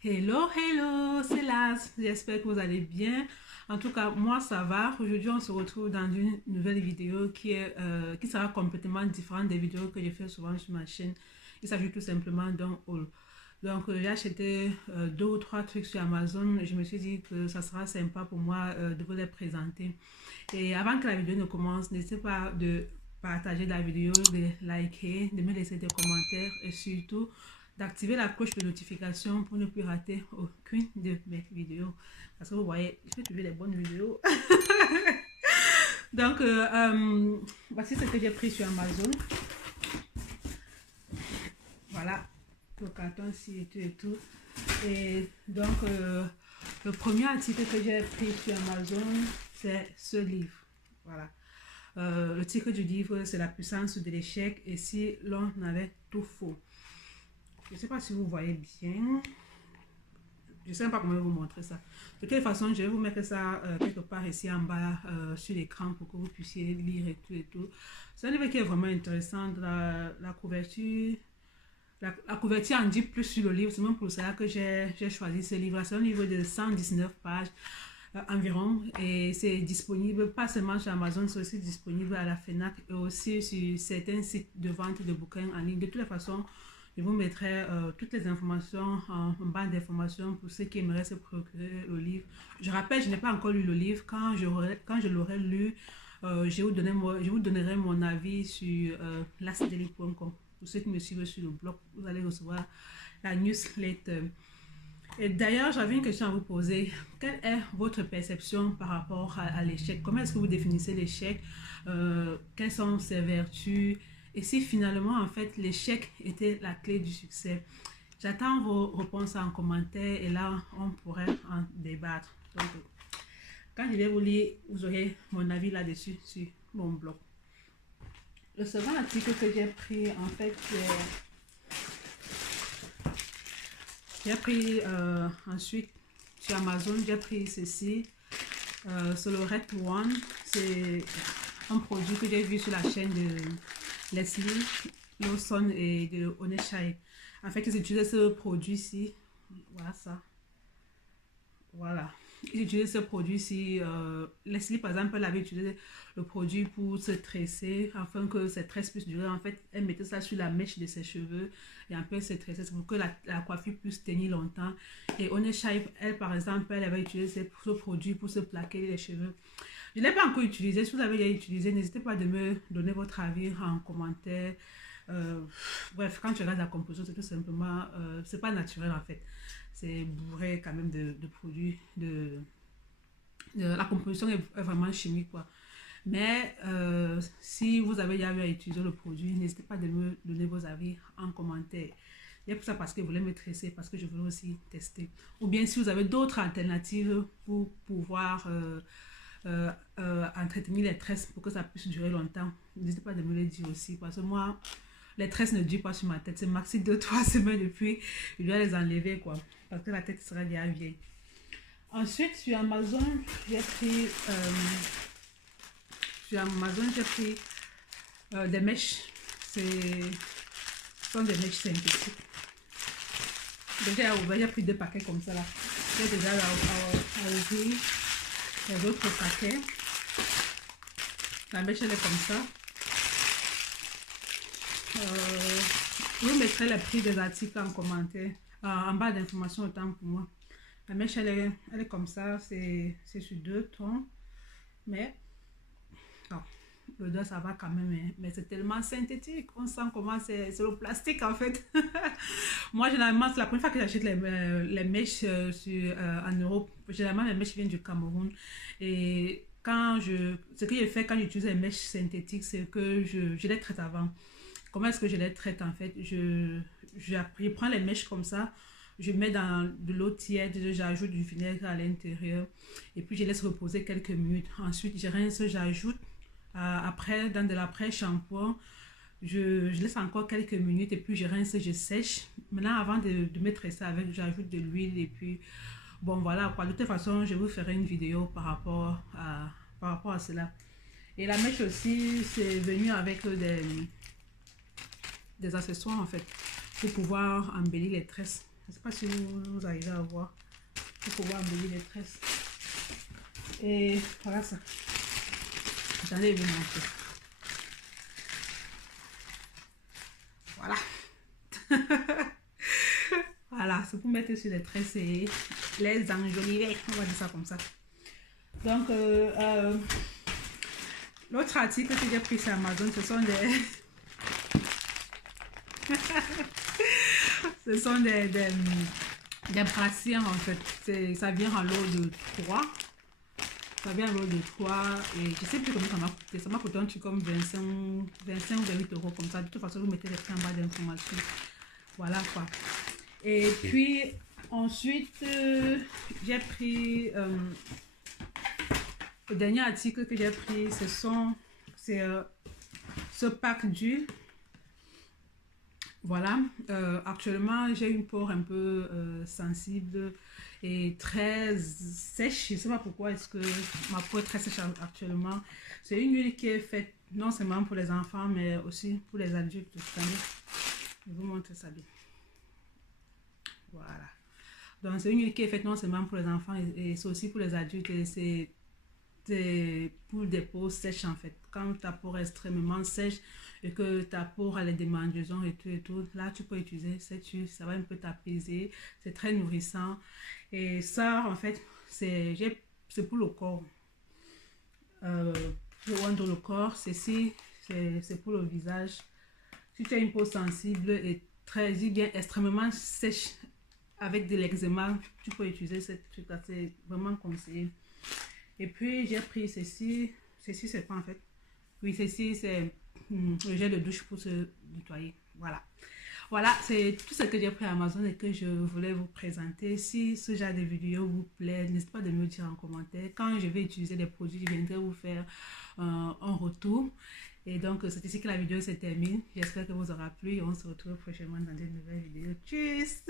Hello, hello, c'est Laz. J'espère que vous allez bien. En tout cas, moi ça va. Aujourd'hui, on se retrouve dans une nouvelle vidéo qui sera complètement différente des vidéos que je fais souvent sur ma chaîne. Il s'agit tout simplement d'un haul. Donc, j'ai acheté 2 ou 3 trucs sur Amazon. Je me suis dit que ça sera sympa pour moi de vous les présenter. Et avant que la vidéo ne commence, n'hésitez pas de partager la vidéo, de liker, de me laisser des commentaires et surtout d'activer la cloche de notification pour ne plus rater aucune de mes vidéos. Parce que vous voyez, je fais toujours des bonnes vidéos. Donc, voici ce que j'ai pris sur Amazon. Voilà, le carton-ci et tout. Et donc, le premier article que j'ai pris sur Amazon, c'est ce livre. Voilà. Le titre du livre, c'est La puissance de l'échec et si l'on avait tout faux. Je ne sais pas si vous voyez bien. Je ne sais pas comment vous montrer ça. De toute façon, je vais vous mettre ça quelque part ici en bas sur l'écran pour que vous puissiez lire et tout et tout. C'est un livre qui est vraiment intéressant. La couverture... La couverture en dit plus sur le livre. C'est même pour ça que j'ai choisi ce livre. C'est un livre de 119 pages environ. Et c'est disponible pas seulement sur Amazon, c'est aussi disponible à la FNAC et aussi sur certains sites de vente de bouquins en ligne. De toutes les façons, je vous mettrai toutes les informations en barre d'informations pour ceux qui aimeraient se procurer le livre. Je rappelle, je n'ai pas encore lu le livre. Quand je l'aurai lu, je vous donnerai mon avis sur lasdaily.com. Pour ceux qui me suivent sur le blog, vous allez recevoir la newsletter. Et d'ailleurs, j'avais une question à vous poser. Quelle est votre perception par rapport à l'échec? Comment est-ce que vous définissez l'échec? Quelles sont ses vertus? Et si finalement, en fait, l'échec était la clé du succès? J'attends vos réponses en commentaire et là, on pourrait en débattre. Donc, quand je vais vous lire, vous aurez mon avis là-dessus sur mon blog. Le second article que j'ai pris, en fait, j'ai pris ensuite sur Amazon, j'ai pris ceci. C'est le Red One. C'est un produit que j'ai vu sur la chaîne de Leslie Lawson et de Oneshai. En fait, ils utilisaient ce produit-ci. Voilà ça. Voilà. Ils utilisaient ce produit-ci. Leslie, par exemple, elle avait utilisé le produit pour se tresser afin que ses tresses puissent durer. En fait, elle mettait ça sur la mèche de ses cheveux et après elle se tressait. C'est pour que la coiffure puisse tenir longtemps. Et Oneshai, elle, par exemple, elle avait utilisé ce produit pour se plaquer les cheveux. Je ne l'ai pas encore utilisé. Si vous l'avez déjà utilisé, n'hésitez pas de me donner votre avis en commentaire. Bref, quand tu regardes la composition, c'est tout simplement, c'est pas naturel en fait. C'est bourré quand même de produits. La composition est vraiment chimique quoi. Mais si vous avez déjà eu à utiliser le produit, n'hésitez pas de me donner vos avis en commentaire. Et pour ça parce que vous voulez me tresser, parce que je voulais aussi tester. Ou bien si vous avez d'autres alternatives pour pouvoir entretenir les tresses pour que ça puisse durer longtemps, n'hésitez pas de me le dire aussi. Parce que moi, les tresses ne durent pas sur ma tête. C'est maxi 2-3 semaines et puis je dois les enlever quoi. Parce que la tête sera déjà vieille. Ensuite, sur Amazon, j'ai pris... des mèches. Ce sont des mèches synthétiques. Déjà, j'ai pris 2 paquets comme ça là. J'ai déjà ouvrir les autres paquets. La mèche elle est comme ça. Je vous mettrai les prix des articles en commentaire, en bas d'informations autant pour moi. La mèche elle est comme ça, c'est sur 2 tons, mais bon, l'odeur ça va quand même, hein. Mais c'est tellement synthétique, on sent comment c'est le plastique en fait. Moi généralement c'est la première fois que j'achète les mèches en Europe. Généralement les mèches viennent du Cameroun et ce que je fais quand j'utilise les mèches synthétiques, c'est que je les traite avant. Comment est-ce que je les traite en fait? Je prends les mèches comme ça, je mets dans de l'eau tiède, j'ajoute du vinaigre à l'intérieur et puis je laisse reposer quelques minutes. Ensuite, je rince, j'ajoute après dans de l'après-shampoing, je laisse encore quelques minutes et puis je rince, je sèche. Maintenant, avant de me tresser avec, j'ajoute de l'huile et puis bon voilà quoi. De toute façon, je vous ferai une vidéo par rapport à cela. Et la mèche aussi, c'est venu avec des accessoires en fait pour pouvoir embellir les tresses. Je ne sais pas si vous arrivez à voir, pour pouvoir embellir les tresses. Et voilà ça. Attendez, je vais vous montrer. Voilà. Voilà, c'est pour mettre sur les tresses et les enjoliver. On va dire ça comme ça. Donc, l'autre article que j'ai pris sur Amazon, ce sont des... ce sont des brassières en fait. Ça vient en lot de 3. Ça vient en lot de 3 et je sais plus combien ça m'a coûté. Ça m'a coûté un truc comme 25 ou 28 euros comme ça. De toute façon, vous mettez les prix en bas d'informations. Voilà quoi. Et puis ensuite, j'ai pris le dernier article que j'ai pris, c'est ce pack d'huile. Voilà, actuellement j'ai une peau un peu sensible et très sèche. Je ne sais pas pourquoi est-ce que ma peau est très sèche actuellement. C'est une huile qui est faite non seulement pour les enfants mais aussi pour les adultes. Je vous montre ça bien. Voilà. Donc c'est une huile qui est faite non seulement pour les enfants et c'est aussi pour les adultes. Et c'est pour des peaux sèches en fait. Quand ta peau est extrêmement sèche et que ta peau a les démangeaisons et tout, là tu peux utiliser cette huile, ça va un peu t'apaiser, c'est très nourrissant. Et ça en fait, c'est pour le corps. Pour rendre le corps, c'est pour le visage. Si tu as une peau sensible et très, bien extrêmement sèche avec de l'eczéma, tu peux utiliser cette truc là, c'est vraiment conseillé. Et puis j'ai pris ceci c'est quoi en fait? Oui, ceci c'est le gel de douche pour se nettoyer. Voilà. Voilà, c'est tout ce que j'ai pris à Amazon et que je voulais vous présenter. Si ce genre de vidéo vous plaît, n'hésitez pas de me dire en commentaire. Quand je vais utiliser les produits, je viendrai vous faire un retour. Et donc, c'est ici que la vidéo se termine. J'espère que vous aura plu et on se retrouve prochainement dans une nouvelle vidéo. Tchuss!